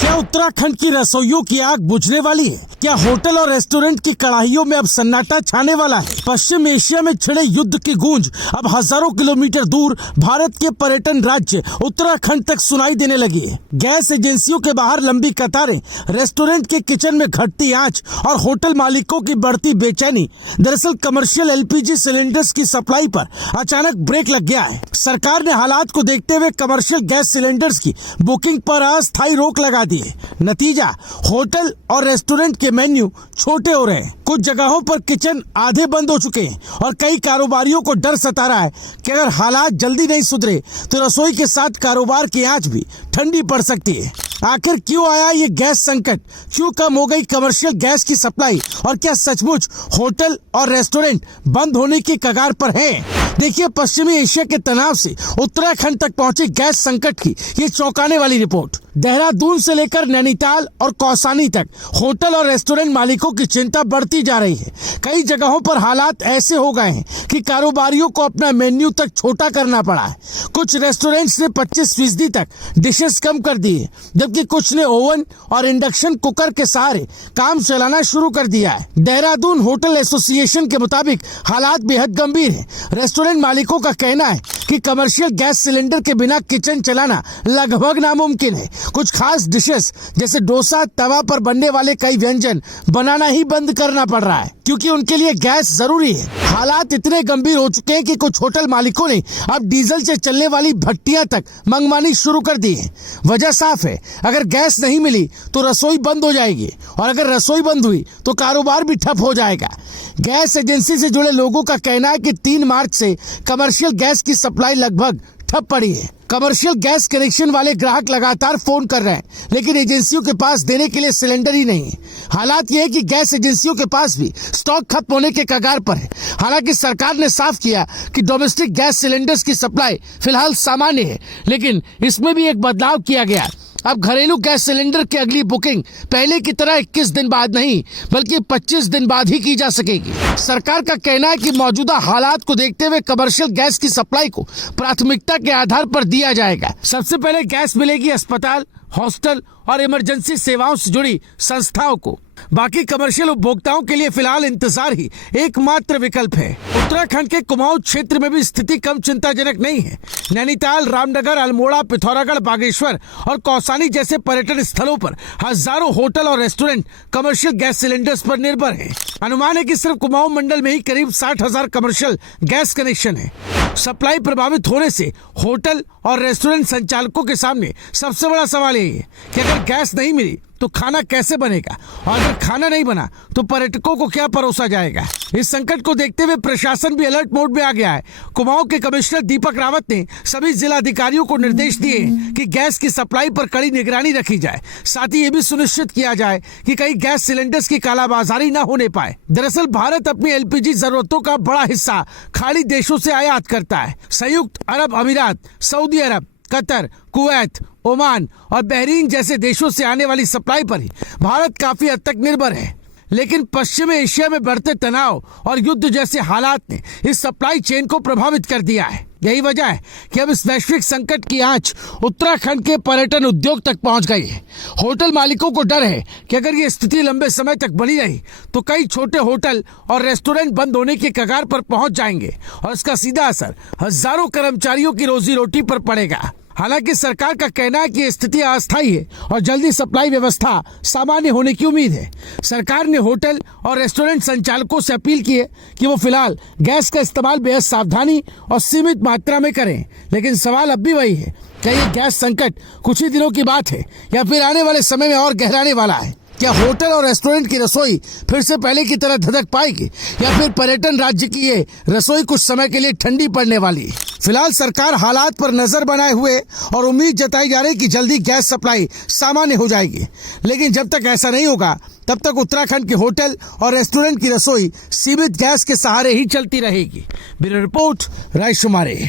क्या उत्तराखंड की रसोइयों की आग बुझने वाली है? क्या होटल और रेस्टोरेंट की कड़ाहियों में अब सन्नाटा छाने वाला है? पश्चिम एशिया में छिड़े युद्ध की गूंज अब हजारों किलोमीटर दूर भारत के पर्यटन राज्य उत्तराखंड तक सुनाई देने लगी है। गैस एजेंसियों के बाहर लंबी कतारें, रेस्टोरेंट के किचन में घटती आंच और होटल मालिकों की बढ़ती बेचैनी। दरअसल कमर्शियल एलपीजी सिलेंडर्स की सप्लाई पर अचानक ब्रेक लग गया है। सरकार ने हालात को देखते हुए कमर्शियल गैस सिलेंडर्स की बुकिंग पर अस्थायी रोक लगा दी है। नतीजा, होटल और रेस्टोरेंट के मेन्यू छोटे हो रहे हैं। कुछ जगहों पर किचन आधे बंद हो चुके हैं और कई कारोबारियों को डर सता रहा है कि अगर हालात जल्दी नहीं सुधरे तो रसोई के साथ कारोबार की आंच भी ठंडी पड़ सकती है। आखिर क्यों आया ये गैस संकट? क्यों कम हो गई कमर्शियल गैस की सप्लाई? और क्या सचमुच होटल और रेस्टोरेंट बंद होने की कगार पर हैं? देखिए, पश्चिमी एशिया के तनाव से उत्तराखंड तक पहुंची गैस संकट की ये चौंकाने वाली रिपोर्ट। देहरादून से लेकर नैनीताल और कौसानी तक होटल और रेस्टोरेंट मालिकों की चिंता बढ़ती जा रही है। कई जगहों पर हालात ऐसे हो गए हैं कि कारोबारियों को अपना मेन्यू तक छोटा करना पड़ा है। कुछ रेस्टोरेंट्स ने 25% तक डिशेस कम कर दिए, जबकि कुछ ने ओवन और इंडक्शन कुकर के सहारे काम चलाना शुरू कर दिया है। देहरादून होटल एसोसिएशन के मुताबिक हालात बेहद गंभीर है। रेस्टोरेंट मालिकों का कहना है कि कमर्शियल गैस सिलेंडर के बिना किचन चलाना लगभग नामुमकिन है। कुछ खास डिशेस जैसे डोसा, तवा पर बनने वाले कई व्यंजन बनाना ही बंद करना पड़ रहा है क्योंकि उनके लिए गैस जरूरी है। हालात इतने गंभीर हो चुके हैं कि कुछ होटल मालिकों ने अब डीजल से चलने वाली भट्टियां तक मंगवानी शुरू कर दी है। वजह साफ है, अगर गैस नहीं मिली तो रसोई बंद हो जाएगी और अगर रसोई बंद हुई तो कारोबार भी ठप हो जाएगा। गैस एजेंसी से जुड़े लोगों का कहना है कि 3 मार्च से कमर्शियल गैस की सप्लाई लगभग ठप पड़ी है। कमर्शियल गैस कनेक्शन वाले ग्राहक लगातार फोन कर रहे हैं, लेकिन एजेंसियों के पास देने के लिए सिलेंडर ही नहीं है। हालात ये है कि गैस एजेंसियों के पास भी स्टॉक खत्म होने के कगार पर है। हालांकि सरकार ने साफ किया कि डोमेस्टिक गैस सिलेंडर्स की सप्लाई फिलहाल सामान्य है, लेकिन इसमें भी एक बदलाव किया गया। अब घरेलू गैस सिलेंडर की अगली बुकिंग पहले की तरह 21 दिन बाद नहीं बल्कि 25 दिन बाद ही की जा सकेगी। सरकार का कहना है कि मौजूदा हालात को देखते हुए कमर्शियल गैस की सप्लाई को प्राथमिकता के आधार पर दिया जाएगा। सबसे पहले गैस मिलेगी अस्पताल, हॉस्टल और इमरजेंसी सेवाओं से जुड़ी संस्थाओं को। बाकी कमर्शियल उपभोक्ताओं के लिए फिलहाल इंतजार ही एकमात्र विकल्प है। उत्तराखंड के कुमाऊं क्षेत्र में भी स्थिति कम चिंताजनक नहीं है। नैनीताल, रामनगर, अल्मोड़ा, पिथौरागढ़, बागेश्वर और कौसानी जैसे पर्यटन स्थलों पर हजारों होटल और रेस्टोरेंट कमर्शियल गैस सिलेंडर्स पर निर्भर हैं। अनुमान है कि सिर्फ कुमाऊं मंडल में ही करीब 60,000 कमर्शियल गैस कनेक्शन है। सप्लाई प्रभावित होने से होटल और रेस्टोरेंट संचालकों के सामने सबसे बड़ा सवाल यही है कि अगर गैस नहीं मिली तो खाना कैसे बनेगा, और अगर खाना नहीं बना तो पर्यटकों को क्या परोसा जाएगा। इस संकट को देखते हुए प्रशासन भी अलर्ट मोड में आ गया है। कुमाऊं के कमिश्नर दीपक रावत ने सभी जिलाधिकारियों को निर्देश दिए कि गैस की सप्लाई पर कड़ी निगरानी रखी जाए। साथ ही ये भी सुनिश्चित किया जाए कि कहीं गैस सिलेंडर्स की कालाबाजारी न होने पाए। दरअसल भारत अपनी एलपीजी जरूरतों का बड़ा हिस्सा खाड़ी देशों से आयात करता है। संयुक्त अरब अमीरात, सऊदी अरब, कतर, कुवैत, ओमान और बहरीन जैसे देशों से आने वाली सप्लाई पर ही भारत काफी हद तक निर्भर है। लेकिन पश्चिमी एशिया में बढ़ते तनाव और युद्ध जैसे हालात ने इस सप्लाई चेन को प्रभावित कर दिया है। यही वजह है कि अब इस वैश्विक संकट की आंच उत्तराखंड के पर्यटन उद्योग तक पहुंच गई है। होटल मालिकों को डर है कि अगर ये स्थिति लंबे समय तक बनी रही तो कई छोटे होटल और रेस्टोरेंट बंद होने के कगार पर पहुंच जाएंगे और इसका सीधा असर हजारों कर्मचारियों की रोजी रोटी पर पड़ेगा। हालांकि सरकार का कहना है कि स्थिति अस्थायी है और जल्दी सप्लाई व्यवस्था सामान्य होने की उम्मीद है। सरकार ने होटल और रेस्टोरेंट संचालकों से अपील की है कि वो फिलहाल गैस का इस्तेमाल बेहद सावधानी और सीमित मात्रा में करें। लेकिन सवाल अब भी वही है, क्या ये गैस संकट कुछ ही दिनों की बात है या फिर आने वाले समय में और गहराने वाला है? क्या होटल और रेस्टोरेंट की रसोई फिर से पहले की तरह धधक पाएगी या फिर पर्यटन राज्य की ये रसोई कुछ समय के लिए ठंडी पड़ने वाली? फिलहाल सरकार हालात पर नजर बनाए हुए और उम्मीद जताई जा रही कि जल्दी गैस सप्लाई सामान्य हो जाएगी। लेकिन जब तक ऐसा नहीं होगा तब तक उत्तराखंड के होटल और रेस्टोरेंट की रसोई सीमित गैस के सहारे ही चलती रहेगी। Bureau report, रायशुमारी।